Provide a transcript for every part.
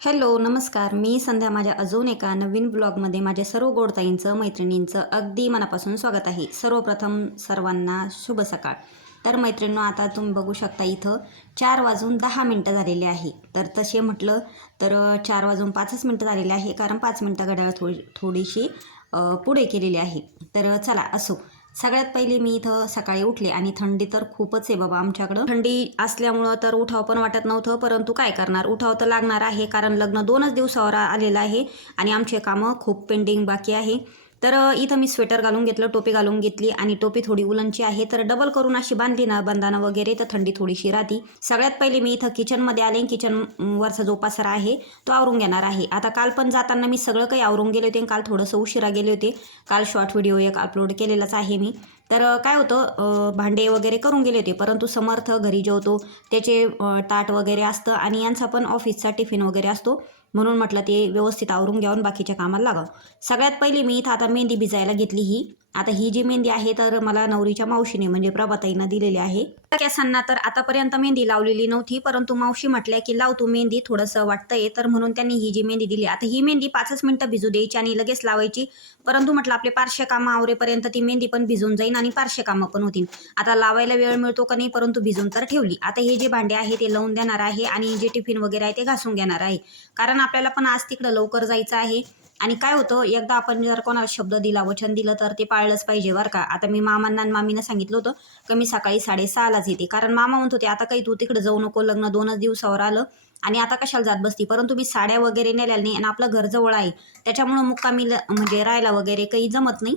Hello नमस्कार. मी संध्या माझ्या अजून एका नवीन ब्लॉगमध्ये माझ्या सर्व गोडताईंचं मैत्रिणींचं अगदी मनापासून स्वागत आहे. सर्वप्रथम सर्वांना शुभ सकाळ. तर मैत्रिणींनो, आता तुम्ही बघू शकता इथं 4:10 झालेले आहे. तर तसे म्हटलं तर 4:05 झालेले आहे, कारण 5 मिनटं घड्याळ थोडीशी पुढे केलेली आहे. तर चला असो. सगळ्यात पहिले मी इथं सकाळी उठले आणि थंडी तर खूपच आहे बाबा आमच्याकडं. थंडी असल्यामुळं तर उठाव पण वाटत नव्हतं, परंतु काय करणार, उठाव तर लागणार आहे, कारण लग्न 2च दिवसावर आलेलं आहे आणि आमचे कामं खूप पेंडिंग बाकी आहे. तर इथं मी स्वेटर घालून घेतलं, टोपी घालून घेतली आणि टोपी थोडी उलनची आहे, तर डबल करून अशी बांधली ना बंधानं वगैरे, तर थंडी थोडीशी राहती. सगळ्यात पहिले मी इथं किचनमध्ये आले. किचन वरचा जो पसारा आहे तो आवरून घेणार आहे. आता काल पण जाताना मी सगळं काही आवरून गेले होते, काल थोडंसं उशिरा गेले होते. काल शॉर्ट व्हिडिओ एक अपलोड केलेलाच आहे मी. तर काय होतं, भांडे वगैरे करून गेले होते, परंतु समर्थ घरी जेवतो त्याचे ताट वगैरे असतं आणि यांचा पण ऑफिसचा टिफिन वगैरे असतो, म्हणून म्हटलं ते व्यवस्थित आवरून घ्यावून बाकीच्या कामाला लागावं. सगळ्यात पहिली मी इथं आता मेहंदी भिजायला घेतली. आता ही जी मेहंदी आहे तर मला नवरीच्या मावशीने म्हणजे प्रभाताईनं दिलेली आहे. केसांना तर आतापर्यंत मेहंदी लावलेली नव्हती, परंतु मावशी म्हटल्या की लाव तू मेहंदी, थोडंसं वाटतंय, तर म्हणून त्यांनी ही जी मेहंदी दिली. आता ही मेहंदी 5च मिनिटं भिजू द्यायची आणि लगेच लावायची, परंतु म्हटलं आपले पारशे कामं आवरेपर्यंत ती मेहंदी पण भिजून जाईल आणि पारशे कामं पण होतील. आता लावायला वेळ मिळतो का नाही, परंतु भिजून तर ठेवली. आता हे जे भांडे आहे ते लावून देणार आहे आणि जे टिफिन वगैरे आहे ते घासून घेणार आहे, कारण आपल्याला पण आज तिकडं लवकर जायचं आहे. आणि काय होतं, एकदा आपण जर कोणाला शब्द दिला, वचन दिलं, तर ते पाळलंच पाहिजे बरं का. आता मी मामांना आणि मामीनं सांगितलं होतं की मी सकाळी 6:30लाच येते, कारण मामा म्हणत होते आता काही तू तिकडे जाऊ नको, लग्न 2च दिवसावर आलं आणि आता कशाला जात बसती. परंतु मी साड्या वगैरे नेल्या नाही आणि आपलं घर जवळ आहे, त्याच्यामुळं मुक्कामी म्हणजे राहायला वगैरे काही जमत नाही.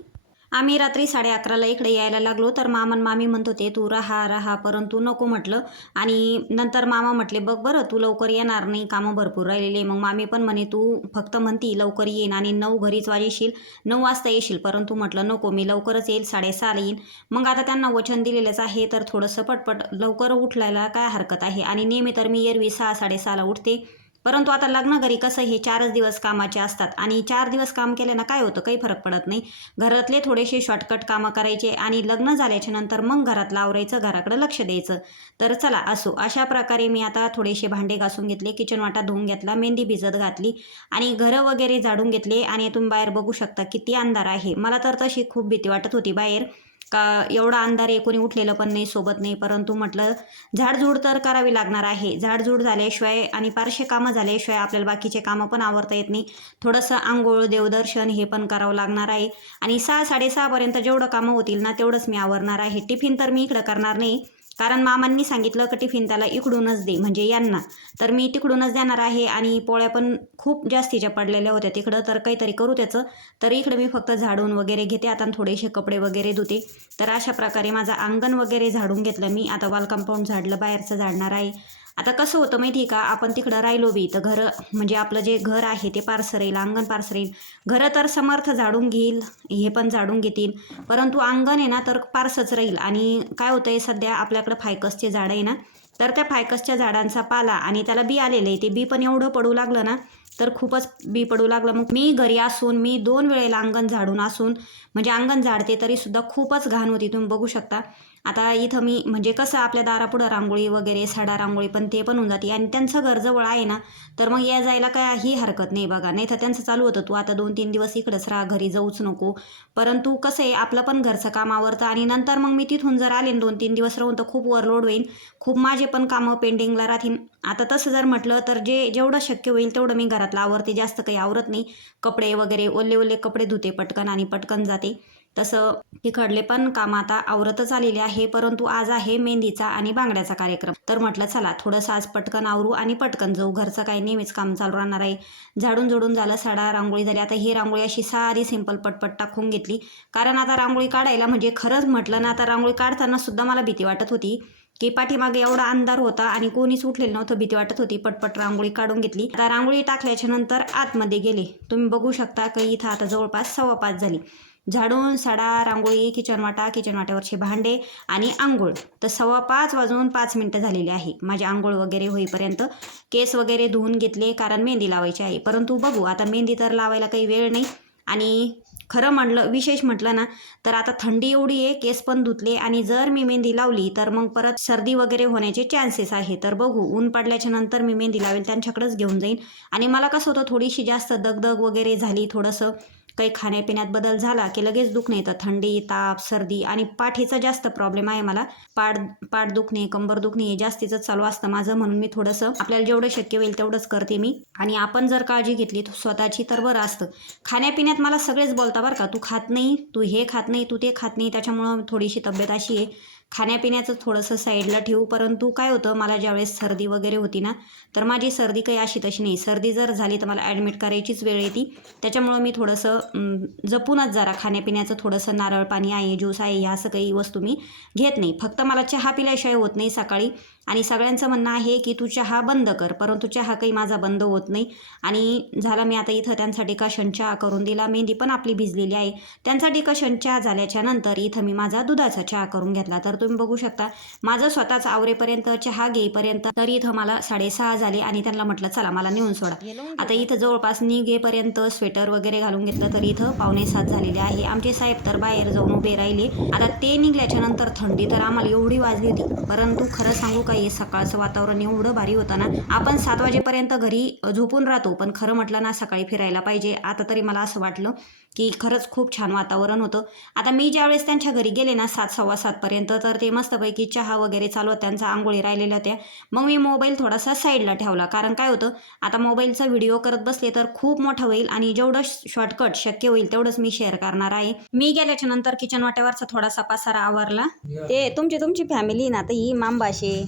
आम्ही रात्री 11:30ला इकडे यायला लागलो, तर मामा मामी म्हणत होते तू राहा, परंतु नको म्हटलं. आणि नंतर मामा म्हटले बघ बरं तू लवकर येणार नाही, कामं भरपूर राहिलेले. मग मामी पण म्हणे तू फक्त म्हणती लवकर येईन आणि 9 घरीच वाजेशील, 9 वाजता येशील, परंतु म्हटलं नको, मी लवकरच येईल, 6:30ला येईन. मग आता त्यांना वचन दिलेलंच आहे, तर थोडंसं पटपट लवकर उठलायला काय हरकत आहे. आणि नेहमी तर मी एरवी 6-6:30ला उठते, परंतु आता लग्न घरी कसं हे 4च दिवस कामाचे असतात आणि 4 दिवस काम केल्यानं काय होतं, काही फरक पडत नाही. घरातले थोडेसे शॉर्टकट कामं करायचे आणि लग्न झाल्याच्या नंतर मग घरातलं आवरायचं, घराकडे लक्ष द्यायचं. तर चला असो, अशा प्रकारे मी आता थोडेसे भांडे घासून घेतले, किचन वाटा धुवून घेतला, मेहंदी भिजत घातली आणि घरं वगैरे झाडून घेतले. आणि तुम्ही बाहेर बघू शकता किती अंधार आहे. मला तर तशी खूप भीती वाटत होती बाहेर, का एवढा अंधार आहे, कोणी उठलेलं पण नाही, सोबत नाही, परंतु म्हटलं झाडझूड तर करावी लागणार आहे. झाडझूड झाल्याशिवाय आणि पारशे कामं झाल्याशिवाय आपल्याला बाकीचे कामं पण आवरता येत नाही. थोडंसं आंघोळ, देवदर्शन हे पण करावं लागणार आहे आणि 6-6:30पर्यंत जेवढं कामं होतील ना तेवढंच मी आवरणार आहे. टिफिन तर मी इकडं करणार नाही, कारण मामांनी सांगितलं की टिफिन त्याला इकडूनच दे, म्हणजे यांना. तर मी तिकडूनच देणार आहे आणि पोळ्या पण खूप जास्तीच्या पडलेल्या होत्या तिकडं, तर काहीतरी करू त्याचं. तर इकडे मी फक्त झाडून वगैरे घेते आता, थोडेसे कपडे वगैरे धुते. तर अशा प्रकारे माझं अंगण वगैरे झाडून घेतलं मी. आता वॉल कंपाऊंड झाडलं, बाहेरचं झाडणार आहे. आता कसं होतं माहिती आहे का, आपण तिकडं राहिलो बी तर घर म्हणजे आपलं जे घर आहे ते पारसं राहील, अंगण पारसं राहील. घरं तर समर्थ झाडून घेईल, हे पण झाडून घेतील, परंतु अंगण आहे ना तर पारसंच राहील. आणि काय होतंय, सध्या आपल्याकडं फायकसचे झाड आहे ना, तर त्या फायकसच्या झाडांचा पाला आणि त्याला बी आलेलं आहे, ते बी पण एवढं पडू लागलं ना, तर खूपच बी पडू लागलं. मग मी घरी असून, मी 2 वेळेला अंगण झाडून असून म्हणजे अंगण झाडते तरीसुद्धा खूपच घाण होती, तुम्ही बघू शकता. आता इथं मी म्हणजे कसं आपल्या दारापुढं रांगोळी वगैरे, सडा रांगोळी पण ते पण होऊन जाते आणि त्यांचं घर जवळ आहे ना, तर मग या जायला काही हरकत नाही बघा. नाही तर त्यांचं चालू होतं तू आता 2-3 दिवस इकडंच राहा, घरी जाऊच नको. परंतु कसं आहे, आपलं पण घरचं काम आवरतं आणि नंतर मग मी तिथून जर आले 2-3 दिवस राहून तर खूप ओव्हरलोड होईल, खूप माझे पण कामं पेंडिंगला राहतील. आता तसं जर म्हटलं तर जेवढं शक्य होईल तेवढं मी घरातलं आवरते, जास्त काही आवरत नाही. कपडे वगैरे ओले कपडे धुते पटकन आणि पटकन जाते. तसं तिकडले पण काम आता आवरतच आलेले आहे, परंतु आज आहे मेहंदीचा आणि बांगड्याचा कार्यक्रम. तर म्हटलं चला थोडंसं आज पटकन आवरू आणि पटकन जाऊ, घरचं काही नेहमीच काम चालू राहणार आहे. झाडून जोडून झालं, सडा रांगोळी झाली. आता ही रांगोळी अशी साधी सिंपल पटपट टाकून घेतली, कारण आता रांगोळी काढायला म्हणजे खरंच म्हटलं ना, आता रांगोळी काढताना सुद्धा मला भीती वाटत होती की पाठीमागे एवढा अंधार होता आणि कोणीच उठलेलं नव्हतं, भीती वाटत होती. पटपट रांगोळी काढून घेतली. आता रांगोळी टाकल्याच्या नंतर आतमध्ये गेले. तुम्ही बघू शकता की इथं आता जवळपास 4:15 झाली. झाडून सडा रांगोळी, किचन वाट्यावरचे भांडे आणि आंघोळ, तर 5:15 झालेले आहे माझी आंघोळ वगैरे होईपर्यंत. केस वगैरे धुवून घेतले, कारण मेहंदी लावायची आहे. परंतु बघू आता, मेहंदी तर लावायला काही वेळ नाही आणि खरं म्हटलं विशेष म्हटलं ना तर आता थंडी एवढी आहे, केस पण धुतले आणि जर मी मेहंदी लावली तर मग परत सर्दी वगैरे होण्याचे चान्सेस आहे. तर बघू, ऊन पडल्याच्या नंतर मी मेहंदी लावेल, त्यांच्याकडेच घेऊन जाईन. आणि मला कसं होतं, थोडीशी जास्त दगदग वगैरे झाली, थोडंसं काही खाण्यापिण्यात बदल झाला की लगेच दुखणे येतं, थंडी, ताप, सर्दी. आणि पाठीचा जास्त प्रॉब्लेम आहे मला, पाठ दुखणे, कंबर दुखणे हे जास्तीच चालू असतं माझं. म्हणून मी थोडंसं आपल्याला जेवढं शक्य होईल तेवढंच करते मी. आणि आपण जर काळजी घेतली स्वतःची तर बरं असतं. खाण्यापिण्यात मला सगळेच बोलता बरं का, तू खात नाही, तू हे खात नाही, तू ते खात नाही, त्याच्यामुळं थोडीशी तब्येत अशी आहे. खाण्यापिण्याचं थोडंसं साईडला ठेवू. परंतु काय होतं, मला ज्यावेळेस सर्दी वगैरे होती ना तर माझी सर्दी काही अशी तशी नाही. सर्दी जर झाली तर मला ॲडमिट करायचीच वेळ येते. त्याच्यामुळं मी थोडंसं जपूनच जरा खाण्यापिण्याचं, थोडंसं नारळ पाणी आहे, ज्यूस आहे, ह्या असं काही वस्तू मी घेत नाही. फक्त मला चहा पिल्याशिवाय होत नाही सकाळी. आणि सगळ्यांचं म्हणणं आहे की तू चहा बंद कर, परंतु चहा काही माझा बंद होत नाही. आणि झाला, मी आता इथं त्यांचा डिकॉशन चहा करून दिला. मेहंदी पण आपली भिजलेली आहे. त्यांचा डिकॉशन चहा झाल्याच्या नंतर इथं मी माझा दुधाचा चहा करून घेतला. तर तुम्ही बघू शकता, माझं स्वतःच आवरेपर्यंत, चहा घेईपर्यंत तरी इथं मला 6:30 झाले. आणि त्यांना म्हटलं चला मला नेऊन सोडा. आता इथं जवळपास निघेपर्यंत स्वेटर वगैरे घालून घेतलं, तर इथं 6:45 झालेले आहे. आमचे साहेब तर बाहेर जाऊन उभे राहिले. आता ते निघल्याच्या नंतर थंडी तर आम्हाला एवढी वाजली होती. परंतु खरं सांगू का, हे सकाळचं वातावरण एवढं भारी होतं ना. आपण 7 वाजेपर्यंत घरी झोपून राहतो, पण खरं म्हटलं ना सकाळी फिरायला पाहिजे. आता तरी मला असं वाटलं की खरंच खूप छान वातावरण होतं. आता मी ज्यावेळेस त्यांच्या घरी गेले ना 7, 7:15 पर्यंत, तर ते मस्तपैकी चहा वगैरे चालू होता त्यांचा, आंघोळी राहिलेल्या होत्या. मग मी मोबाईल थोडासा साईडला ठेवला, कारण काय होतं, आता मोबाईलचा व्हिडिओ करत बसले तर खूप मोठा होईल. आणि जेवढं शॉर्टकट शक्य होईल तेवढंच मी शेअर करणार आहे. मी गेल्याच्या नंतर किचन वाट्यावरचा थोडासा पसारा आवरला. ते तुमची फॅमिली ना, तर ही मामबाशे,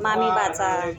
मामी बाचा.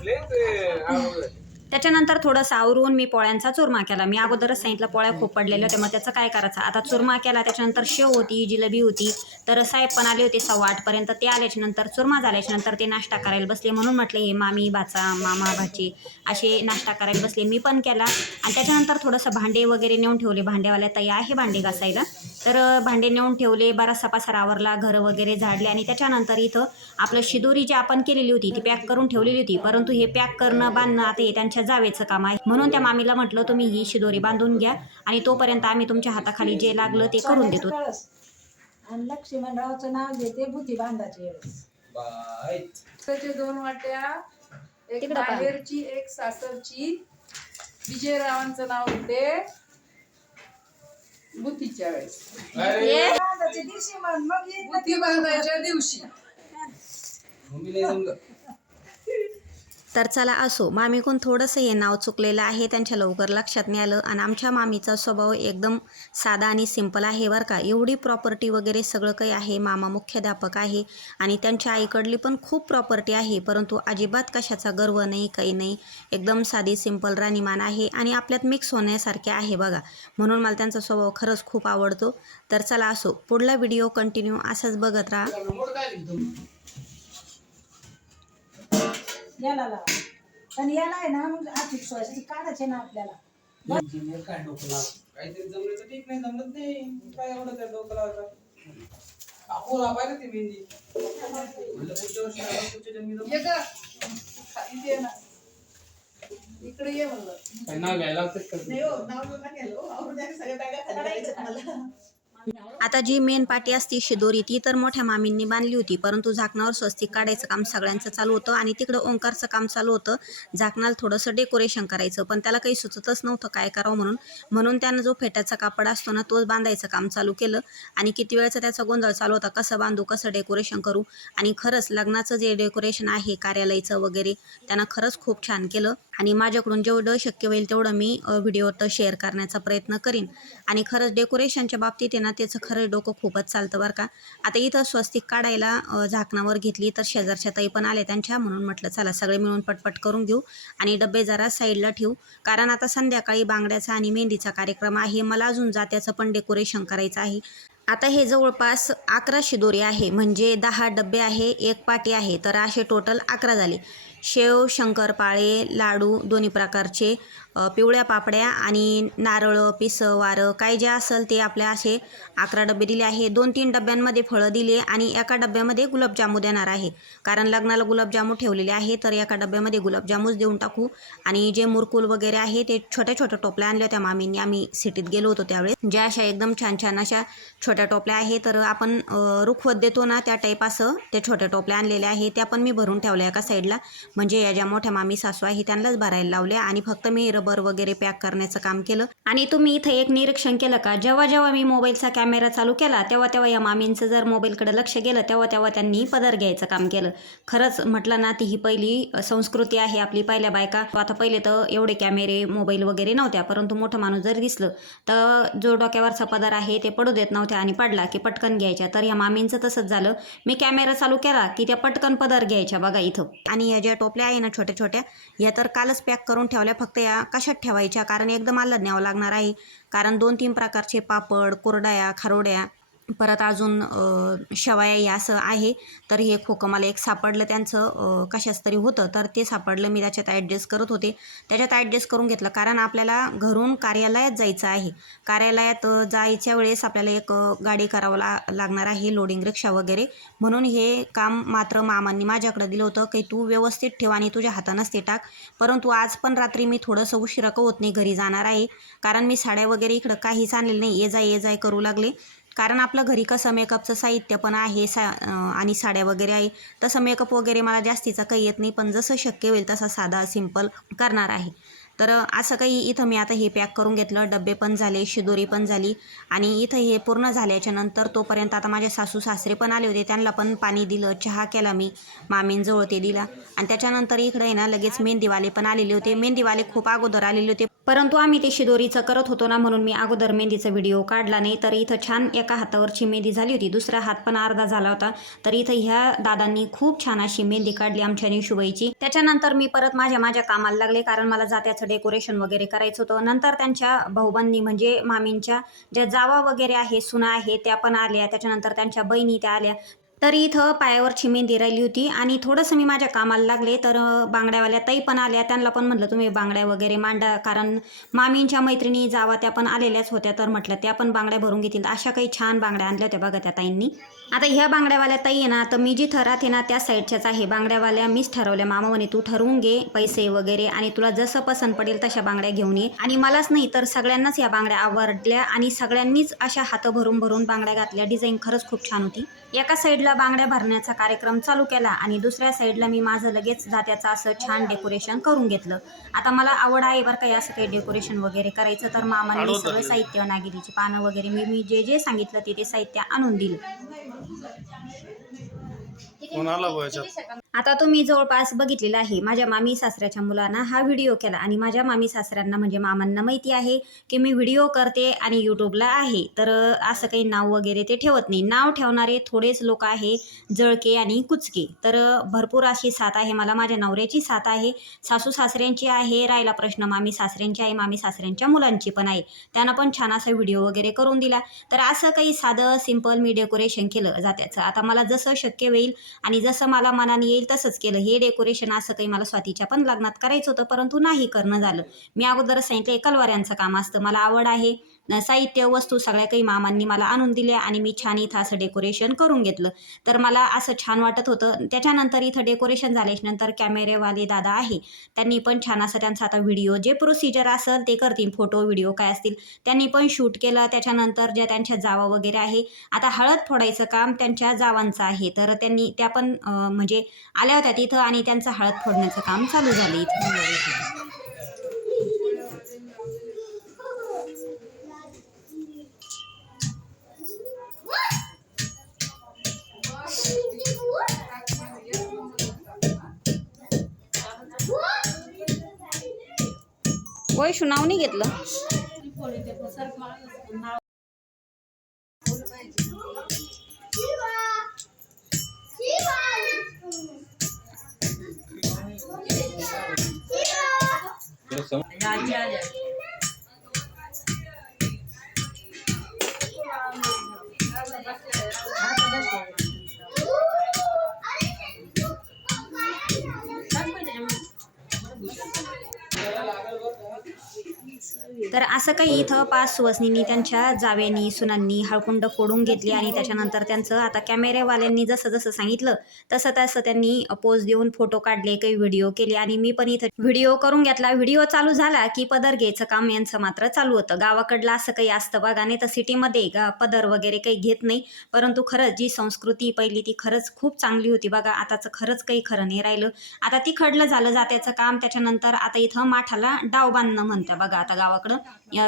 त्याच्यानंतर थोडंसं आवरून मी पोळ्यांचा चुरमा केला. मी अगोदरच सांगितलं पोळ्या खूप पडलेल्या होत्या, मग त्याचं काय करायचं. आता चुरमा केला, त्याच्यानंतर शेव होती, जिलेबी होती. तर साहेब पण आले होते 8:15 पर्यंत. ते आल्याच्या नंतर, चुरमा झाल्याच्या नंतर ते नाश्ता करायला बसले. म्हणून म्हटले हे मामी बाचा, मामा भाची असे नाश्ता करायला बसले. मी पण केला. आणि त्याच्यानंतर थोडंसं भांडे वगैरे नेऊन ठेवले. भांडेवाल्या ताई आहे भांडे घासायला, तर भांडे नेऊन ठेवले. बराचसा पसारा आवरला, घरं वगैरे झाडले. आणि त्याच्यानंतर इथं आपलं शिदोरी जी आपण केलेली होती ती पॅक करून ठेवलेली होती. परंतु हे पॅक करणं, बांधणं आता हे त्यांच्या जावेचं काम आहे. म्हणून त्या मामीला म्हटलं तुम्ही ही शिदोरी बांधून घ्या, आणि तोपर्यंत आम्ही तुमच्या हाताखाली जे लागलं ते करून देतो. आणि लक्ष्मणरावचं नाव घेते भूती बांधाची. त्याचे 2 वाट्या, एक माहेरची एक सासरची. विजयरावांचं नाव होते बुतीच्या वेळेस, बुती बांधायच्या दिवशी. तर चला असो, मामीकडून थोडंसं हे नाव चुकलेलं आहे, त्यांच्या लवकर लक्षात नाही आलं. आणि आमच्या मामीचा स्वभाव एकदम साधा आणि सिंपल आहे बरं का. एवढी प्रॉपर्टी वगैरे सगळं काही आहे. मामा मुख्याध्यापक आहे आणि त्यांच्या आईकडली पण खूप प्रॉपर्टी आहे, परंतु अजिबात कशाचा गर्व नाही, काही नाही. एकदम साधी सिंपल राणीमान आहे आणि आपल्यात मिक्स होण्यासारखे आहे बघा. म्हणून मला त्यांचा स्वभाव खरंच खूप आवडतो. तर चला असो, पुढला व्हिडिओ कंटिन्यू असंच बघत राहा. याला लावा, पण याला आहे ना मग आर्थिक सोय काढायचे ना आपल्याला. काय डोकं लावलं, काहीतरी जमलं तर ठीक, नाही जमलं नाही. काय एवढं त्या डोकं लावायचं. आपण लावायला ती मेहंदी म्हणलं पुढच्या वर्षी पुढच्या जन्मी जमलं. ये ग खाली ये ना, इकडे ये म्हणलं. काय नाव घ्यायला लागतं? नाही हो, नाव नका घ्यायला हो, आवडून द्या, सगळ्या बॅगा खाली करायचं मला. आता जी मेन पाटी असती शिदोरी, ती तर मोठ्या मामींनी बांधली होती, परंतु झाकणावर स्वस्तिक काढायचं काम सगळ्यांचं चालू होतं. आणि तिकडं ओंकारचं काम चालू होतं, झाकणाला थोडंसं डेकोरेशन करायचं. पण त्याला काही सुचतच नव्हतं काय करावं म्हणून त्यानं जो फेट्याचा कापड असतो ना, तोच बांधायचं काम चालू केलं. आणि किती वेळेचा त्याचा गोंधळ चालू होता, कसं बांधू, कसं डेकोरेशन करू. आणि खरंच लग्नाचं जे डेकोरेशन आहे कार्यालयाचं वगैरे, त्यानं खरंच खूप छान केलं. आणि माझ्याकडून जेवढं शक्य होईल तेवढं मी व्हिडिओत शेअर करण्याचा प्रयत्न करीन. आणि खरंच डेकोरेशनच्या बाबतीत आहे ना, त्याचं खरं डोकं खूपच चालतं बरं का. आता इथं स्वस्तिक काढायला झाकणावर घेतली, तर शेजारच्या ताई पण आल्या त्यांच्या. म्हणून म्हटलं चला सगळे मिळून पटपट करून घेऊ आणि डबे जरा साईडला ठेवू, कारण आता संध्याकाळी बांगड्याचा आणि मेहंदीचा कार्यक्रम आहे. मला अजून जात्याचं पण डेकोरेशन करायचं आहे. आता हे जवळपास 11 शिदोरी आहे, म्हणजे 10 डबे आहे, एक पाटी आहे, तर असे टोटल 11 झाले. शेव, शंकरपाळे, लाडू दोन्ही प्रकारचे, पिवळ्या पापड्या आणि नारळ, पिसं, वारं काय जे असेल ते आपल्या असे 11 डबे दिले आहे. 2-3 डब्यांमध्ये फळं दिले आणि एका डब्यामध्ये गुलाबजामू देणार आहे. कारण लग्नाला गुलाबजामू ठेवलेले आहे, तर एका डब्यामध्ये गुलाबजामूच देऊन टाकू. आणि जे मुरकुल वगैरे आहे ते छोट्या छोट्या टोपल्या आणल्या होत्या मामींनी, आम्ही सिटीत गेलो होतो त्यावेळेस. ज्या अशा एकदम छान छान अशा छोट्या टोपल्या आहे, तर आपण रुखवत देतो ना त्या टाईप असं ते छोट्या टोपल्या आणलेल्या आहे. त्या पण मी भरून ठेवल्या एका साईडला. म्हणजे या ज्या मोठ्या मामी सासू आहे त्यांनाच भरायला लावल्या आणि फक्त मी रबर वगैरे पॅक करण्याचं काम केलं. आणि तुम्ही इथं एक निरीक्षण केलं का, जेव्हा जेव्हा मी मोबाईलचा कॅमेरा चालू केला तेव्हा तेव्हा या मामींचं जर मोबाईलकडे लक्ष गेलं तेव्हा तेव्हा त्यांनी पदर घ्यायचं काम केलं. खरंच म्हटलं ना, ती ही पहिली संस्कृती आहे आपली. पहिल्या बायका आता पहिले तर एवढे कॅमेरे मोबाईल वगैरे नव्हत्या, परंतु मोठं माणूस जर दिसलं तर जो डोक्यावरचा पदर आहे ते पडू देत नव्हत्या आणि पडला की पटकन घ्यायच्या. तर या मामींचं तसंच झालं. मी कॅमेरा चालू केला की त्या पटकन पदर घ्यायच्या बघा इथं. आणि या ज्या टोपल्या आहे ना छोट्या छोट्या, या तर कालच पॅक करून ठेवल्या. फक्त या कशात ठेवायच्या, कारण एकदम आलं न्यावं लागणार आहे. कारण 2-3 प्रकारचे पापड, कुरडया, खारोड्या, परत अजून शेवया या असं आहे. तर हे खोकं मला एक सापडलं त्यांचं, कशाच तरी होतं, तर ते सापडलं. मी त्याच्यात ॲडजस्ट करत होते, त्याच्यात ॲडजस्ट करून घेतलं. कारण आपल्याला घरून कार्यालयात जायचं आहे. कार्यालयात जायच्या वेळेस आपल्याला एक गाडी करावं लागणार आहे, लोडिंग रिक्षा वगैरे. म्हणून हे काम मात्र मामांनी माझ्याकडे दिलं होतं की तू व्यवस्थित ठेव आणि तुझ्या हातानंच ते टाक. परंतु आज पण रात्री मी थोडंसं उशिरा का होत नाही घरी जाणार आहे, कारण मी साड्या वगैरे इकडं काहीच आणलेलं नाही. ये जाय करू लागले. कारण आपलं घरी कसं मेकअपचं साहित्य पण आहे आणि साड्या वगैरे आहे, तसं मेकअप वगैरे मला जास्तीचा काही येत नाही. पण जसं शक्य होईल तसा साधा सिंपल करणार आहे. तर असं काही इथं मी आता हे पॅक करून घेतलं. डबे पण झाले, शिदोरी पण झाली. आणि इथं हे पूर्ण झाल्याच्या नंतर तोपर्यंत आता माझे सासू सासरे पण आले होते, त्यांना पण पाणी दिलं, चहा केला मी मामींजवळ ते दिला. आणि त्याच्यानंतर इकडे आहे ना लगेच मेहंदीवाले पण आलेले होते. मेहंदीवाले खूप अगोदर आलेले होते, परंतु आम्ही ते शिदोरीचं करत होतो ना, म्हणून मी अगोदर मेहंदीचा व्हिडिओ काढला नाही. तर इथं छान एका हातावरची मेहंदी झाली होती, दुसरा हात पण अर्धा झाला होता. तर इथं ह्या दादांनी खूप छान अशी मेहंदी काढली आमच्या निशुबाईची. त्याच्यानंतर मी परत माझ्या कामाला लागले, कारण मला जात्याचं डेकोरेशन वगैरे करायचं होतं. नंतर त्यांच्या भाऊबांनी म्हणजे मामींच्या ज्या जावा वगैरे आहे, सुना आहे, त्या पण आल्या. त्याच्यानंतर त्यांच्या बहिणी त्या आल्या. तरी इथं पायावरची मेहंदी राहिली होती आणि थोडंसं मी माझ्या कामाला लागले. तर बांगड्यावाल्या ताई पण आल्या, त्यांना पण म्हटलं तुम्ही बांगड्या वगैरे मांडा, कारण मामींच्या मैत्रिणी जावा त्या पण आलेल्याच होत्या. तर म्हटलं त्या पण बांगड्या भरून घेतील. अशा काही छान बांगड्या आणल्या होत्या बघा त्या ताईंनी. आता ह्या बांगड्यावाल्या ताई आहे ना, तर मी जिथं राहते ना त्या साईडच्याच आहे. बांगड्यावाल्या मीच ठरवल्या, मामा म्हणे तू ठरवून घे पैसे वगैरे आणि तुला जसं पसंत पडेल तशा बांगड्या घेऊन ये. आणि मलाच नाही तर सगळ्यांनाच या बांगड्या आवडल्या आणि सगळ्यांनीच अशा हातं भरून भरून बांगड्या घातल्या. डिझाईन खरंच खूप छान होती. एका साईडला बांगड्या भरण्याचा कार्यक्रम चालू केला आणि दुसऱ्या साईडला मी माझं लगेच जात्याचं असं छान डेकोरेशन करून घेतलं. आता मला आवड आहे बरं का असं काही डेकोरेशन वगैरे करायचं. तर मामांनी सगळं साहित्य, नागिरीची पानं वगैरे मी जे सांगितलं ते साहित्य आणून दिलं. आता तुम्ही जवळपास बघितलेला आहे. माझ्या मामी सासऱ्याच्या मुलांना हा व्हिडिओ केला आणि माझ्या मामी सासऱ्यांना म्हणजे मामांना माहिती आहे की मी व्हिडिओ करते आणि यूट्यूबला आहे. तर असं काही नाव वगैरे ते ठेवत नाही. नाव ठेवणारे थोडेच लोक आहे, जळके आणि कुचके. तर भरपूर अशी साथ आहे मला. माझ्या नवऱ्याची साथ आहे, सासू सासऱ्यांची आहे, राहिला प्रश्न मामी सासऱ्यांची आहे, मामी सासऱ्यांच्या मुलांची पण आहे. त्यांना पण छान असा व्हिडिओ वगैरे करून दिला. तर असं काही साधं सिंपल मी डेकोरेशन केलं जात्याचं. आता मला जसं शक्य होईल आणि जसं मला मनाने येईल तसंच केलं. हे डेकोरेशन असं काही मला स्वातीच्या पण लग्नात करायचं होतं, परंतु नाही करणं झालं. मी अगोदरच सांगितलं कलवाऱ्यांचं काम असतं, मला आवड आहे. साहित्य वस्तू सगळ्या काही मामांनी मला आणून दिल्या आणि मी छान इथं असं डेकोरेशन करून घेतलं. तर मला असं छान वाटत होतं. त्याच्यानंतर इथं डेकोरेशन झाल्याच्या नंतर कॅमेरेवाले दादा आहे, त्यांनी पण छान असं त्यांचा आता व्हिडिओ जे प्रोसिजर असेल ते करतील, फोटो व्हिडिओ काय असतील त्यांनी पण शूट केलं. त्याच्यानंतर ज्या त्यांच्या जावा वगैरे आहे, आता हळद फोडायचं काम त्यांच्या जावांचं आहे. तर त्यांनी त्या पण म्हणजे आल्या होत्या तिथं आणि त्यांचं हळद फोडण्याचं काम चालू झालं इथं. वैशू नाव नाही घेतलं. तर असं काही इथं 5 सुवासिनींनी त्यांच्या जावेनी सुनांनी हळकुंड फोडून घेतली आणि त्याच्यानंतर त्यांचं आता कॅमेरेवाल्यांनी जसं जसं सांगितलं तसं तसं त्यांनी पोज देऊन फोटो काढले, काही व्हिडिओ केले आणि मी पण इथं व्हिडिओ करून घेतला. व्हिडिओ चालू झाला की पदर घ्यायचं काम यांचं मात्र चालू होतं. गावाकडलं असं काही असतं बघा, नाही तर सिटीमध्ये पदर वगैरे काही घेत नाही. परंतु खरंच जी संस्कृती पहिली ती खरंच खूप चांगली होती बघा. आताचं खरंच काही खरं नाही राहिलं. आता ती खडलं झालं जात्याचं काम. त्याच्यानंतर आता इथं माठाला डाव बांधणं म्हणतं बघा आता गावाकडं.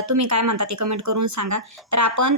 तुम्ही काय म्हणता ते कमेंट करून सांगा. तर आपण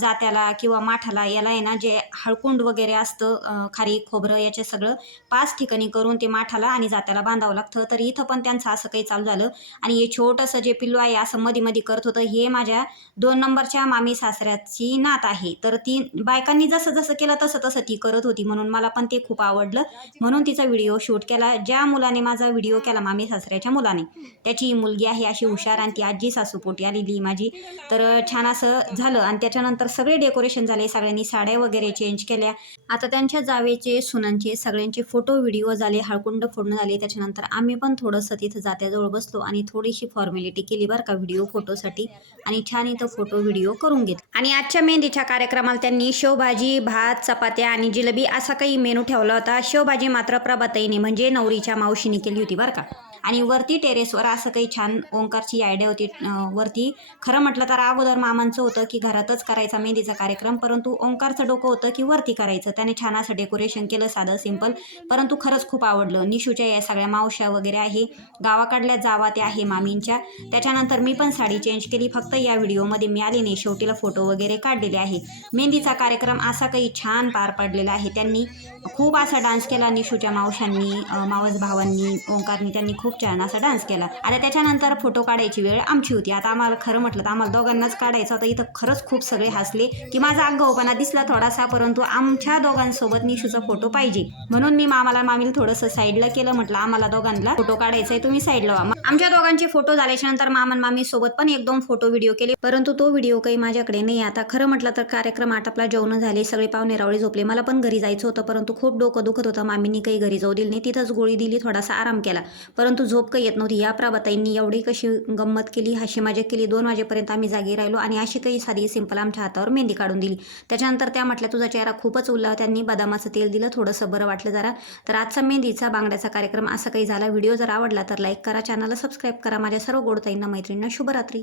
जात्याला किंवा माठाला याला आहे ना जे हळकुंड वगैरे असतं खारी खोबरं याचे सगळं 5 ठिकाणी करून ते माठाला आणि जात्याला बांधावं लागतं. तर इथं पण त्यांचं असं काही चालू झालं आणि हे छोटंसं जे पिल्लू आहे असं मध्ये मध्ये करत होतं. हे माझ्या 2 नंबरच्या मामी सासऱ्याची नात आहे. तर ती बायकांनी जसं जसं केलं तसं तसं ती करत होती, म्हणून मला पण ते खूप आवडलं, म्हणून तिचा व्हिडिओ शूट केला. ज्या मुलाने माझा व्हिडिओ केला मामी सासऱ्याच्या मुलाने, त्याची मुलगी आहे अशी हुशार आणि ती आजी सासूपोटी आलेली माझी. तर छान असं झालं आणि त्याच्यानंतर सगळे डेकोरेशन झाले. सगळ्यांनी साड्या वगैरे चेंज केल्या. आता त्यांच्या जावेचे सुनांचे सगळ्यांचे फोटो व्हिडिओ झाले, हळकुंड फोडणं झाले. त्याच्यानंतर आम्ही पण थोडंसं तिथं जात्याजवळ बसलो आणि थोडीशी फॉर्मॅलिटी केली बरं का व्हिडिओ फोटोसाठी आणि छान इथं फोटो व्हिडिओ करून घेतला. आणि आजच्या मेहंदीच्या कार्यक्रमाला त्यांनी शेवभाजी, भात, चपात्या आणि जिलेबी असा काही मेनू ठेवला होता. शेवभाजी मात्र प्रभाताईने म्हणजे नवरीच्या मावशीने केली होती बरं का. आणि वरती टेरेसवर असं काही छान ओंकारची आयडिया होती. वरती खरं म्हटलं तर अगोदर मामांचं होतं की घरातच करायचा मेहंदीचा कार्यक्रम, परंतु ओंकारचं डोकं होतं की वरती करायचं. त्याने छान असं डेकोरेशन केलं साधं सिंपल, परंतु खरंच खूप आवडलं. निशूच्या या सगळ्या मावश्या वगैरे आहे, गावाकडल्या जावा त्या आहे मामींच्या. त्याच्यानंतर मी पण साडी चेंज केली, फक्त या व्हिडिओमध्ये मी आली नाही. शेवटीला फोटो वगैरे काढलेले आहे. मेहंदीचा कार्यक्रम असा काही छान पार पडलेला आहे. त्यांनी खूप असा डान्स केला. निशूच्या मावशांनी, मावस भावांनी, ओंकारनी त्यांनी खूप छान असा डान्स केला. आता त्याच्यानंतर फोटो काढायची वेळ आमची होती. आता आम्हाला खरं म्हटलं तर आम्हाला दोघांनाच काढायचं होतं. इथं खरंच खूप सगळे हसले की माझा आगाऊपणा दिसला थोडासा, परंतु आमच्या दोघांसोबत निशूचा फोटो पाहिजे म्हणून मी मामाला मामीला थोडंसं साईडला केलं. म्हटलं आम्हाला दोघांना फोटो काढायचा आहे, तुम्ही साईडला व्हा. आमच्या दोघांचे फोटो झाल्याच्या नंतर मामन मामी सोबत पण 1-2 फोटो व्हिडिओ केले, परंतु तो व्हिडिओ काही माझ्याकडे नाही. आता खरं म्हटलं तर कार्यक्रम आटपला, जेवण झाले, सगळे पाहुणे रावळे झोपले. मला पण घरी जायचं होतं, परंतु खूप डोकं दुखत होतं. मामींनी काही घरी जाऊ दिली नाही, तिथंच गोळी दिली, थोडासा आराम केला, परंतु झोप काही येत नव्हती. या प्रभाताईंनी एवढी कशी गंमत केली, हशी मजा केली. 2 वाजेपर्यंत आम्ही जागी राहिलो आणि अशी काही साधी सिंपल आमच्या हातावर मेहंदी काढून दिली. त्याच्यानंतर त्या म्हटल्या तुझा चेहरा खूपच उरला. त्यांनी बदामाचं तेल दिलं, थोडंसं बरं वाटलं जरा. तर आजचा मेहंदीचा बांगड्याचा कार्यक्रम असा काही झाला. व्हिडिओ जर आवडला तर लाईक करा, चॅनलला सबस्क्राईब करा. माझ्या सर्व गोडताईंना मैत्रिणींना शुभरात्री.